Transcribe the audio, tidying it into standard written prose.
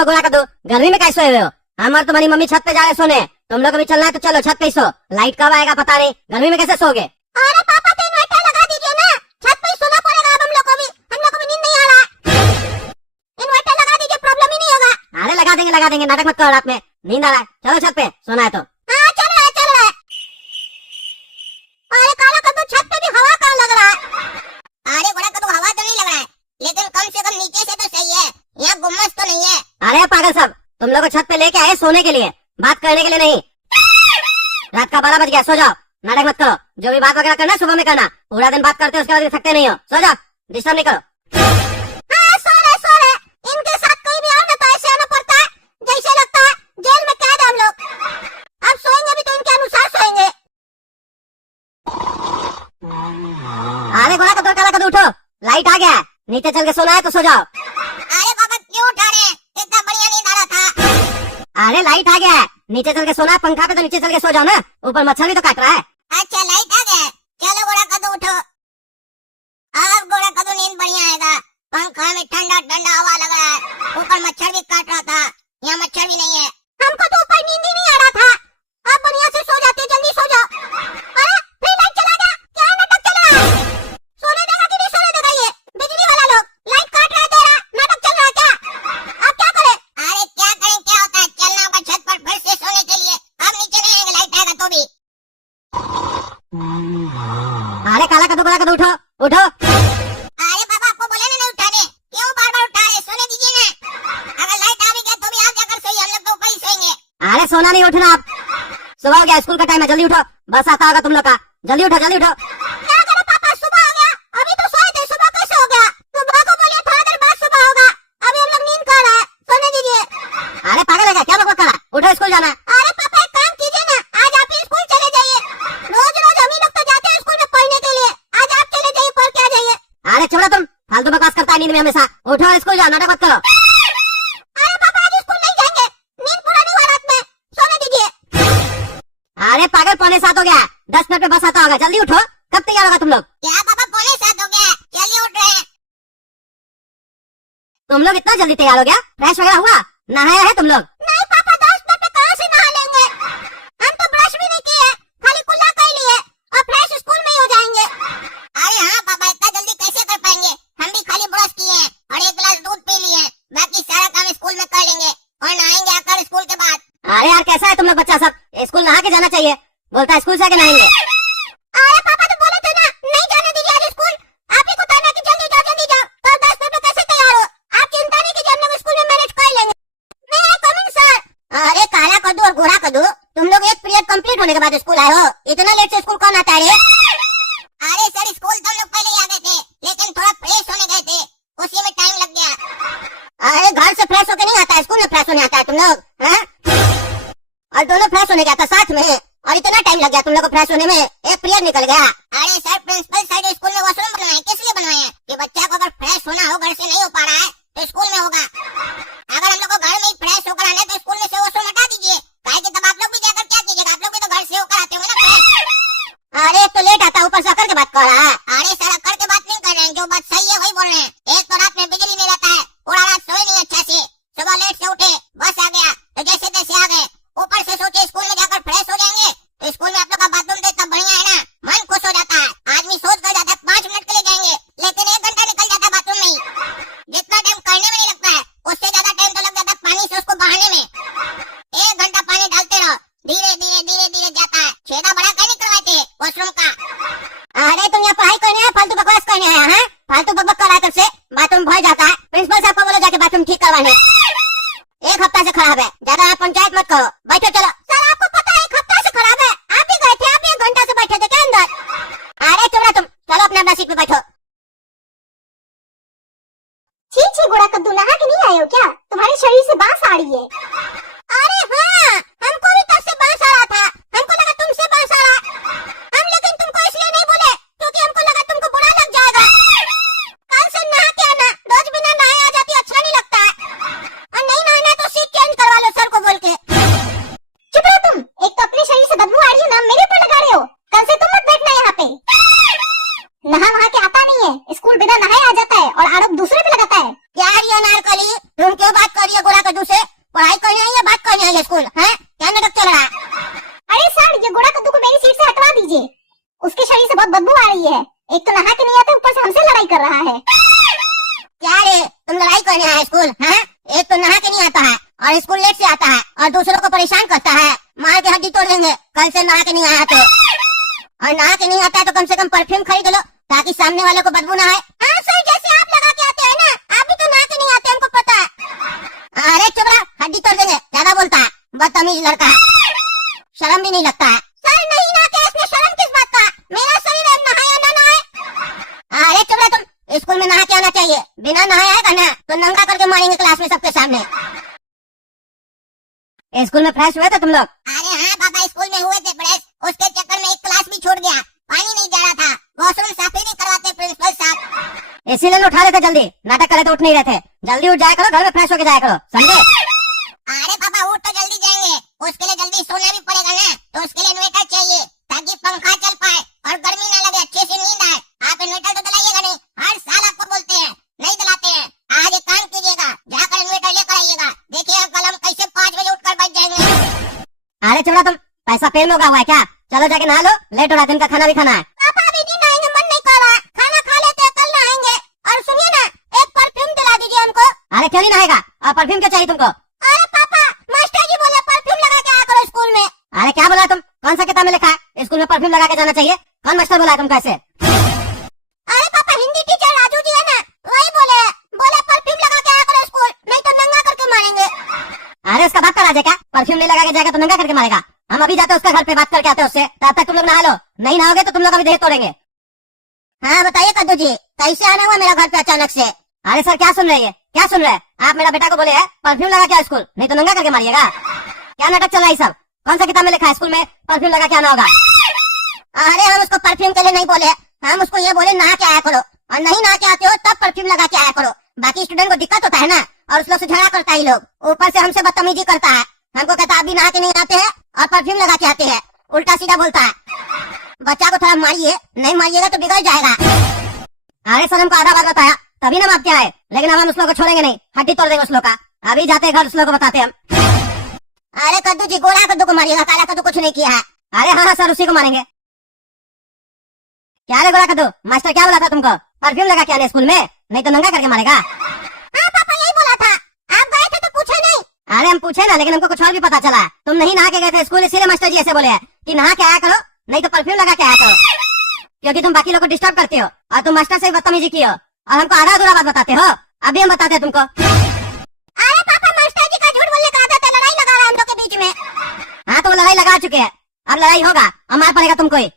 हो गोरा कद्दू, गर्मी में कैसे सोए हुए हो? हमारे तुम्हारी मम्मी छत पे जा रहे सोने, तुम लोग अभी चलना है तो चलो छत पे ही सो। लाइट कब आएगा पता नहीं, गर्मी में कैसे सोगे? अरे पापा तो इन्वर्टर लगा दीजिए ना, छत पे ही सोना पड़ेगा। अब हम लोग को भी नींद नहीं आ रहा है। इन्वर्टर लगा दीजिए, प्रॉब्लम ही नहीं होगा। अरे लगा देंगे, नाटक मत करो, रात में नींद आ रहा है, चलो छत पे सोना है तो। हाँ चल रहा है। अरे काला कद्दू, छत पे भी हवा कहाँ लग रहा है? अरे गोरा कद्दू, हवा तो नहीं लग रहा है, लेकिन कम से कम नीचे से तो सही है, यहाँ गुम्मस तो नहीं है। अरे पागल सब, तुम लोग को छत पे लेके आए सोने के लिए, बात करने के लिए नहीं। रात का 12 बज गया, सो जाओ, नाटक मत करो। जो भी बात वगैरह करना सुबह में करना, पूरा दिन बात करते हो उसके बाद थकते नहीं हो। सो जाओ, डिस्टर्ब नहीं करो। हाँ सो रहे। इनके साथ कोई भी और ना तो ऐसे आना पड़ता है जैसे लगता है जेल में कैद हम लोग। अब सोएंगे भी तो इनके अनुसार सोएंगे। अरे गोरा कद्दू, काला कद्दू उठो, लाइट आ गया है, नीचे चल के सोना है तो सो जाओ। अरे बाबा क्यों उठा रहे हैं, इतना बढ़िया नींद आ रहा था। अरे लाइट आ गया है, नीचे चल के सोना है, पंखा पे तो नीचे चल के सो जाओ ना, ऊपर मच्छर भी तो काट रहा है। अच्छा लाइट आ गया, चलो गोरा कद्दू उठो। अब गोरा कद्दू नींद बढ़िया आएगा, पंखा में ठंडा ठंडा हवा लग रहा है, ऊपर मच्छर भी काट रहा था, यहाँ मच्छर भी नहीं है। हमको तो ऊपर नींद ही नहीं आ रहा था। अब बढ़िया से सो जाते, जल्दी सो जाओ। अरे फिर लाइट चला गया, क्या नाटक चल रहा है? सोने देगा कि नहीं सोने देगा ये बिजली वाला लोग? लाइट काट रहा है, दे रहा, नाटक चल रहा है क्या? अब क्या करें? अरे क्या करें, क्या होता है, चलना होगा छत पर फिर से सोने के लिए। अब नीचे नहीं आएंगे, लाइट आएगा तो भी। अरे काला कद्दू, गोरा कद्दू उठो उठो। अरे बाबा आपको बोले ना नहीं उठाने, क्यों बार बार उठा रहे, सोने दीजिए ना। अगर लाइट आ भी गया तो भी आप जाकर सोइए, हम लोग तो ऊपर ही सोएंगे। अरे सोना नहीं, उठना आप, सुबह हो गया, स्कूल का टाइम है, जल्दी उठो, बस आता होगा तुम लोग का, जल्दी उठो जल्दी उठो। क्या करें पापा, सुबह हो गया, अभी तो सोए थे, सुबह कैसे हो गया? सुबह को बोलिए थोड़ा देर बाद सुबह होगा, अभी हम लोग नींद कर रहा है, सोने दीजिए। अरे पागल है क्या, क्या बकवास कर रहा है? उठो, स्कूल जाना है। अरे पापा एक काम कीजिए ना, आज आप ही स्कूल चले जाइए। रोज रोज हम ही लोग तो जाते हैं स्कूल में पढ़ने के लिए, आज आप चले जाइए, पढ़ के आ जाइए। अरे छोड़ो तुम, फालतू बकवास करता है नींद में हमेशा, उठो और स्कूल जाओ, नाटक मत करो। अरे पापा आज स्कूल नहीं जाएंगे, नींद पूरा नहीं हुआ रात में, सोने दीजिए। अरे पागल, 6:45 हो गया है, 10 मिनट में बस आता होगा, जल्दी उठो, कब तैयार होगा तुम लोग? क्या बाबा 6:45 हो गया, चलिए उठ रहे हैं। तुम लोग इतना जल्दी तैयार हो गया, फ्रेश वगैरह हुआ, नहाया है तुम लोग? नहीं पापा, 10 मिनट में कहाँ से नहा लेंगे? हम तो ब्रश भी नहीं किए, खाली कुल्ला कर लिए और फ्रेश स्कूल में ही हो जाएंगे। अरे हाँ बाबा, इतना जल्दी कैसे कर पाएंगे, हम भी खाली ब्रश किए हैं और 1 गिलास दूध पी लिए, बाकी सारा काम स्कूल में कर लेंगे और नहाएंगे आकर स्कूल के बाद। अरे यार कैसा है तुम लोग बच्चा सब, स्कूल नहा के जाना चाहिए, बोलता है स्कूल से आके नहाएंगे। अरे पापा तो बोले थे ना, नहीं जाने दीजिए आज स्कूल, आप ही को कहना कि जल्दी जाओ। तो 10 मिनट में कैसे तैयार हो? आप चिंता नहीं कीजिए, हम लोग स्कूल में मैनेज कर लेंगे। मैं कमिंग सर। अरे काला कद्दू और गोरा कद्दू, तुम लोग एक पीरियड कंप्लीट होने के बाद स्कूल आए हो, इतना लेट से स्कूल कौन आता है रे? अरे सर स्कूल तो हम लोग पहले ही आ गए थे, लेकिन थोड़ा फ्रेश होने गए थे, उसी में टाइम लग गया। अरे घर से फ्रेश होके नहीं आता है, स्कूल में फ्रेश होने आता है तुम लोग, हैं? और दोनों फ्रेश होने गया था साथ में, और इतना टाइम लग गया तुम लोग को फ्रेश होने में, एक पीरियड निकल गया। अरे सर प्रिंसिपल सर स्कूल में वॉशरूम बनवाए हैं, किस लिए बनवाए हैं? कि बच्चा को अगर फ्रेश होना हो, घर से नहीं हो पा रहा है तो स्कूल में होगा। अगर हम लोग को घर में ही फ्रेश होकर आना है तो स्कूल में से वॉशरूम हटा दीजिए, काहे कि तब आप लोग भी जाकर क्या कीजिएगा, आप लोग भी तो घर से होकर आते होंगे ना फ्रेश। अरे तो लेट आता, ऊपर से अकड़ के बात कर रहा है। अरे सर अकड़ के बात नहीं कर रहे हैं, जो बात सही है वही बोल रहे हैं। एक तो रात में बिजली नहीं रहता है, पूरा रात सोए नहीं अच्छा से, सुबह लेट से उठे, बस आ गया तो जैसे तैसे आ गए, ऊपर से सोचे स्कूल में जाकर फ्रेश हो जाएंगे, तो स्कूल में आप लोग का बाथरूम तो इतना बढ़िया है ना, मन खुश हो जाता है। आदमी सोच कर जाता है 5 मिनट के लिए जाएंगे, लेकिन 1 घंटा निकल जाता है बाथरूम में ही। जितना टाइम करने में नहीं लगता है, उससे ज्यादा टाइम तो लग जाता है पानी से उसको बहाने में। 1 घंटा पानी डालते रहो, धीरे धीरे जाता है। छेदा बड़ा कहीं करवाए थे वॉशरूम का। अरे तुम यहाँ पढ़ाई करने आए, फालतू बकवास करने आया है? फालतू बकबक कर रहा है, तब से बाथरूम भर जाता है, प्रिंसिपल साहब को बोलो जाके बाथरूम ठीक करवाने। 1 हफ्ता से खराब है, ज्यादा आप पंचायत मत करो, बैठो चलो। सर आपको पता है 1 हफ्ता से खराब है, आप भी गए थे, आप भी 1 घंटा से बैठे थे क्या अंदर? अरे चुप तुम, चलो अपने अपना सीट पे बैठो। छी गोरा कद्दू, नहा के नहीं आए हो क्या? तुम्हारे शरीर से बांस आ रही है। अरे हाँ, हमको भी तब से बांस आ रहा था, हमको लगा तुमसे बांस आ रहा है। हम लेकिन तुमको इसलिए नहीं बोले क्योंकि हमको लगा तुमको बुरा लग जाएगा। कल से नहा के आना, रोज बिना नहाए आ जाती, अच्छा नहीं लगता है। और नहीं नहाना तो सीट चेंज करवा लो सर को बोल के। चुप रहो तुम, एक तो अपने शरीर से बदबू आ रही है ना, मेरे ऊपर लगा रहे हो। कल से तुम मत बैठना यहाँ पे। नहा वहा के आता नहीं है, स्कूल बिना नहाए आ जाता है और आरोप दूसरे पे लगाता है। क्या ये नारकली, तुम क्यों बात कर रही है गोरा कद्दू से? स्कूल है? क्या नाटक चल रहा है? अरे सर, ये गोड़ा कद्दू को मेरी सीट से हटवा दीजिए। उसके शरीर से बहुत बदबू आ रही है। एक तो नहा के नहीं आता, ऊपर से हमसे लड़ाई कर रहा है। क्या रे, तुम लड़ाई करने आए स्कूल हैं? एक तो नहा के नहीं आता है और स्कूल लेट से आता है और दूसरों को परेशान करता है। मार के हड्डी तोड़ देंगे कल से नहा के नहीं आया तो। और नहा के नहीं आता है तो कम से कम परफ्यूम खरीद लो ताकि सामने वालों को बदबू ना आए। हाँ सर, जैसे आप लगा के आते हैं ना, आप भी तो नहा के नहीं आते, हमको पता है। अरे चुप रहा, हड्डी तोड़ देंगे, ज्यादा बोलता है, बदतमीज लड़का है, शर्म भी नहीं लगता है। सर नहीं नहाते, इसमें शर्म किस बात का? मेरा शरीर है, नहाया ना नहाए। अरे चुप रहा तुम, स्कूल में नहा के आना चाहिए। बिना नहाया है ना तो नंगा करके मारेंगे क्लास में सबके सामने। स्कूल में फ्रेश हुए थे तुम लोग? अरे हाँ पापा, स्कूल में हुए थे फ्रेश। उसके चक्कर में एक क्लास भी छूट गया, पानी नहीं जा रहा था, वॉशरूम साफ ही नहीं करवाते प्रिंसिपल साहब। इसीलिए उठा रहे थे जल्दी, नाटक करे तो उठ नहीं रहे थे। जल्दी उठ जाया करो, घर में फ्रेश होके जाया करो, समझे? अरे पापा उठ तो जल्दी जाएंगे, उसके लिए जल्दी सोना भी पड़ेगा ना, तो उसके लिए इन्वर्टर चाहिए ताकि पंखा चल पाए और गर्मी ना लगे, अच्छे से नींद आए। आप इन्वर्टर तो दिलाइएगा नहीं, हर साल आपको बोलते हैं नहीं दिलाते हैं। आज एक काम कीजिएगा, जाकर इन्वर्टर लेकर आइएगा, देखिए कल हम कैसे 5 बजे उठकर बैठ जाएंगे। अरे चुप रहा तुम, पैसा पेड़ में उगा हुआ है क्या? चलो जाके नहा लो, लेट हो रहा है, दिन का खाना भी खाना है। पापा अभी नहीं नहाएंगे, मन नहीं कर रहा, खाना खा लेते हैं, कल नहाएंगे। और सुनिए ना, एक परफ्यूम दिला दीजिए हमको। अरे क्यों नहीं नहाएगा? और परफ्यूम क्यों चाहिए तुमको? अरे पापा, मास्टर जी बोले परफ्यूम लगा के आया करो स्कूल में। अरे क्या बोला तुम? कौन सा किताब में लिखा है स्कूल में परफ्यूम लगा के जाना चाहिए? कौन मास्टर बोला है तुमको ऐसे? अरे पापा, हिंदी टीचर राजू जी है ना, वही बोले परफ्यूम लगा के आया करो स्कूल, नहीं तो नंगा करके मारेंगे। अरे उसका बाप का राज है क्या? परफ्यूम नहीं लगा के जाएगा तो नंगा करके मारेगा? हम अभी जाते हैं उसका घर पे, बात करके आते हैं उससे, तब तक तुम लोग नहा लो। नहीं नहाओगे तो तुम लोग अभी देह तोड़ेंगे। हाँ बताइए कद्दू जी, कैसे आना हुआ मेरा घर पे अचानक से? अरे सर क्या सुन रहे हैं, क्या सुन रहे हैं आप? मेरा बेटा को बोले है परफ्यूम लगा के आओ स्कूल, नहीं तो नंगा करके मारिएगा। क्या नाटक चल रहा है सब? कौन सा किताब में लिखा है स्कूल में परफ्यूम लगा के आना होगा? अरे हम उसको परफ्यूम के लिए नहीं बोले, हम उसको ये बोले नहा के आया करो, और नहीं नहा के आते हो तब परफ्यूम लगा के आया करो। बाकी स्टूडेंट को दिक्कत होता है ना, और उस लोग से झगड़ा करता है लोग, ऊपर से हमसे बदतमीजी करता है। हमको कहता है आप भी नहा के नहीं आते हैं और परफ्यूम लगा के आते हैं, उल्टा सीधा बोलता है। बच्चा को थोड़ा मारिए, नहीं मारिएगा तो बिगड़ जाएगा। अरे सर हमको आधा बात बताया तभी ना माप के आए, लेकिन हम उस लोग को छोड़ेंगे नहीं, हड्डी तोड़ देंगे उस लोग का। अभी जाते हैं घर, उस लोग को बताते हैं हम। अरे कद्दू जी, गोरा कद्दू को मारिएगा, काला कद्दू कुछ नहीं किया है। अरे हाँ सर, उसी को मारेंगे। क्या रे गोरा कद्दू, मास्टर क्या बोला था तुमको? परफ्यूम लगा के आने स्कूल में, नहीं तो नंगा करके मारेगा। हाँ पापा, यही बोला था, आप गए थे तो पूछे नहीं। अरे हम पूछे ना, लेकिन हमको कुछ और भी पता चला। तुम नहीं नहा के गए थे स्कूल, इसीलिए मास्टर जी ऐसे बोले हैं कि नहा के आया करो, नहीं तो परफ्यूम लगा के आया करो, क्योंकि तुम बाकी लोग को डिस्टर्ब करते हो और तुम मास्टर से बदतमीजी की हो और हमको आधा अधूरा बात बताते हो। अभी हम बताते हैं तुमको। अरे पापा, मास्टर जी का झूठ बोलने का आदत है, लड़ाई लगा रहा है हम लोग के बीच में। हाँ तो वो लड़ाई लगा चुके हैं, अब लड़ाई होगा और मार पड़ेगा तुमको ही।